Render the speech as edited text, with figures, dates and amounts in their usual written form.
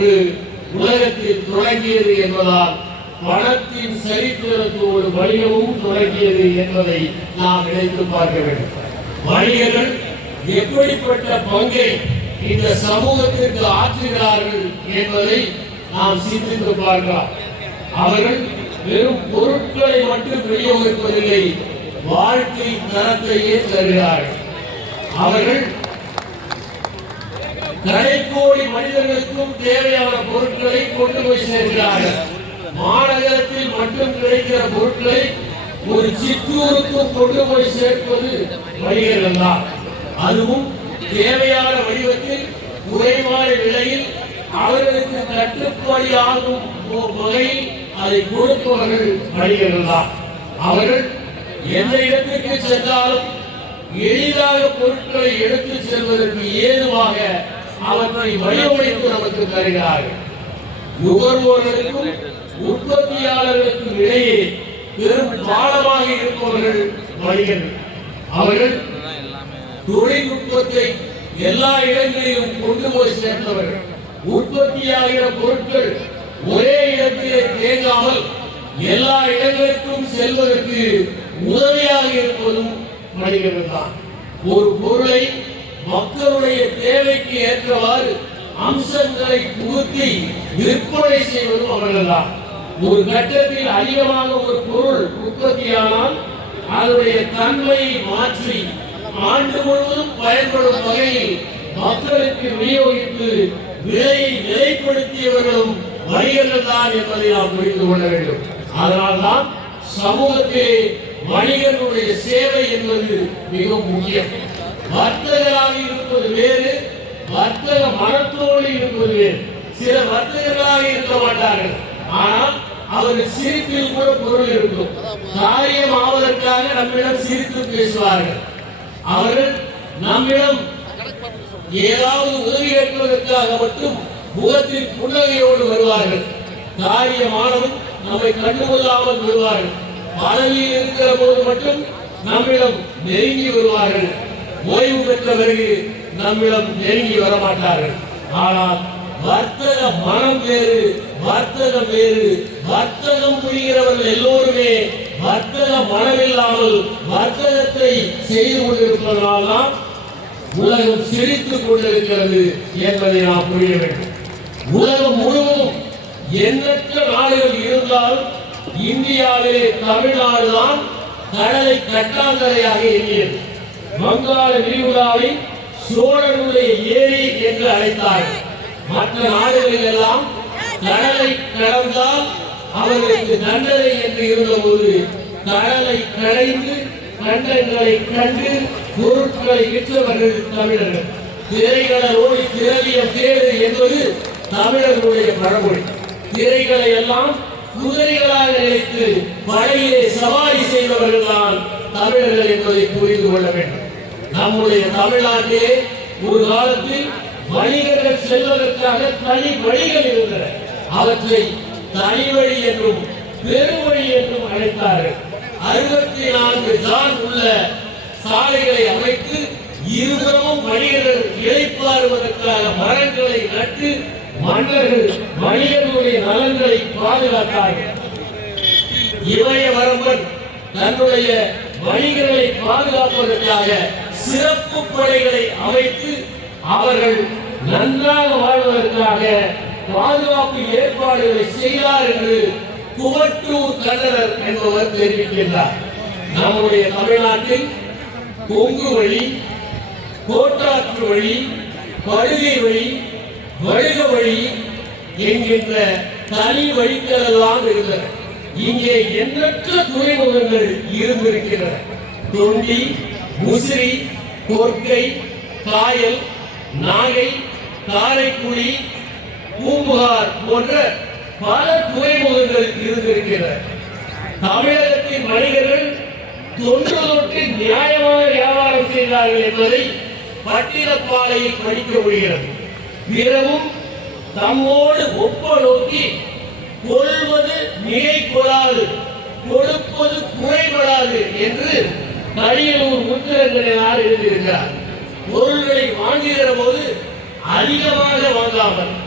ஒன்று உலகத்தில் தொடங்கியது என்பதால் பணத்தின் சரித்திரத்தோடு வணிகமும் தொடங்கியது என்பதை நாம் நினைத்து பார்க்க வேண்டும். வணிகர்கள் எப்படிப்பட்ட பங்கை இந்த சமூகத்திற்கு ஆற்றுகிறார்கள் என்பதை நாம் சிந்தித்து பார்க்கலாம். அவர்கள் வெறும் பொருட்களை மட்டும் விநியோகிப்பதில்லை, வாழ்க்கை தரத்தையே தருகிறார்கள். அவர்கள் கடைக்கோடி மனிதர்களுக்கும் தேவையான பொருட்களை கொண்டு போய் சேர்க்கிறார்கள். மாநகரத்தில் மட்டும் கிடைக்கிற பொருட்களை ஒரு சிற்றூருக்கும் கொண்டு போய் சேர்ப்பது வணிகர்கள் தான். அதுவும் தேவையான வடிவத்தில் குறைவான விலையில் அவர்களுக்கு கட்டுப்படியாகும் வகையில் அதை கொடுப்பவர்கள் வணிகர்கள் தான். அவர்கள் எந்த இடத்திற்கு சென்றாலும் எளிதாக பொருட்களை எடுத்து செல்வதற்கு ஏதுவாக அவற்றை வடிவமைத்து நமக்கு தருகிறார்கள். நுகர்வோர்களுக்கும் உற்பத்தியாளர்களுக்கும் இடையே பெரும் பாலமாக இருப்பவர்கள் வணிகர்கள். அவர்கள் தொழில்நுட்பத்தை எல்லா இடங்களிலும் கொண்டு போய் சேர்ந்தவர்கள். உற்பத்தியாகிற பொருட்கள் ஒரே இடத்திலே தேங்காமல் எல்லா இடங்களுக்கும் செல்வதற்கு உதவியாக இருப்பதும் வணிகர்கள் தான். ஒரு பொருளை மக்களுடைய தேவைக்கு ஏற்றவாறு அம்சங்களை புகுத்தி விற்பனை செய்வதும் அவர்கள் தான். ஒரு கட்டத்தில் அதிகமாக ஒரு பொருள் உற்பத்தியானால் அதனுடைய தன்மையை மாற்றி ஆண்டு முழுவதும் பயன்படும் வகையில் மக்களுக்கு விநியோகித்து விலையை நிலைப்படுத்தியவர்களும் வணிகர்கள் தான் என்பதை நாம் புரிந்து கொள்ள வேண்டும். அதனால்தான் சமூகத்திலே வணிகர்களுடைய சேவை என்பது மிகவும் முக்கியம். வர்த்தகராக இருப்பது வேறு, வர்த்தக மனத்தோடு இருப்பது வேறு. சில வர்த்தகர்களாக இருக்க மாட்டார்கள், ஆனால் அவர்கள் சிரிப்பில் கூட பொருள் இருக்கும். காரியம் ஆவதற்காக நம்மிடம் சிரித்து பேசுவார்கள். அவர்கள் நம்மிடம் ஏதாவது உதவி கேட்பதற்காக மட்டும் முகத்தில் புன்னகையோடு வருவார்கள். காரியமானதும் நம்மை கண்டுகொள்ளாமல் வருவார்கள். பதவியில் இருக்கிற போது மட்டும் நம்மிடம் நெருங்கி வருவார்கள். ஓய்வு பெற்ற பிறகு நம்மிடம் நெருங்கி வரமாட்டார்கள். ஆனால் வர்த்தக மனம் வேறு, வர்த்தகம் வேறு. வர்த்தகம் புரிகிறவர்கள் எல்லோருமே வர்த்தக மனமில்லாமல் வர்த்தகத்தை செய்து கொண்டிருப்பதனால்தான் உலகம் சிரித்துக் கொண்டிருக்கிறது என்பதை நாம் புரிய வேண்டும். உலகம் முழுவதும் எண்ணற்ற நாடுகள் இருந்தாலும் இந்தியாவிலே தமிழ்நாடு தான் கடலை கட்டாந்தரையாக எண்ணியது. வங்காள விரிகுடாவை சோழனுடைய ஏரி என்று அழைத்தார்கள். மற்ற நாடுகளில் எல்லாம் கடலை கடந்தால் அவர்களுக்கு தண்டனை என்று இருந்தபோது கடலை கடைந்து கண்டங்களை கண்டு பொருட்களை விற்றவர்கள் தமிழர்கள். திரைகளோடு திரவியம் தேடு என்பது தமிழர்களுடைய பழமொழி. திரைகளை எல்லாம் குதிரைகளாக நினைத்து படையிலே சவாரி செய்தவர்கள் தான் தமிழர்கள் என்பதை புரிந்து கொள்ள வேண்டும். நம்முடைய தமிழ்நாட்டிலே ஒரு காலத்தில் வணிகர்கள் செல்வதற்காக தனி வழிகள் இருந்தன. அவற்றை தனி வழி என்றும் பெருவழி என்றும் அழைத்தார்கள். 64 ஜான் உள்ள சாலைகளை அமைத்து இருபுறமும் வணிகர்கள் இளைப்பாறுவதற்காக மரங்களை நட்டு மன்னர்கள் வணிகர்களுடைய நலன்களை பாதுகாத்தார்கள். இமயவரம்பன் தன்னுடைய வணிகர்களை பாதுகாப்பதற்காக சிறப்பு படைகளை அமைத்து அவர்கள் நன்றாக வாழ்வதற்காக பாதுகாப்பு ஏற்பாடுகளை செய்தார் என்று குவட்டூர் கண்ணனர் என்பவர் தெரிவிக்கின்றார். நம்முடைய தமிழ்நாட்டில் கொங்கு வழி, கோட்டாற்று வழி, படுகை வழி, வழுக வழி என்கின்ற தனி வழிகளெல்லாம் இருந்தன. இங்கே எண்ணற்ற துறைமுகங்கள் இருந்திருக்கின்றன. தொண்டி, முசிறி, கொர்க்கை, காயல், நாகை, காரைக்குடி, பூம்புகார் போன்ற பல துறைமுகங்கள் இருந்திருக்கின்றன. தமிழகத்தின் வணிகர்கள் தொன்று தொட்டு நியாயமாக வியாபாரம் செய்தார்கள் என்பதை பட்டினப்பாளையில் படிக்க முடிகிறது. பிறவும் தம்மோடு ஒப்ப நோக்கி கொள்வது மிகை கொள்ளாது, கொடுப்பது குறைபடாது என்று கடியலூர் முத்திரங்கனார் எழுதியிருக்கிறார். பொருள்களை வாங்குகிற போது அதிகமாக வாங்காமல்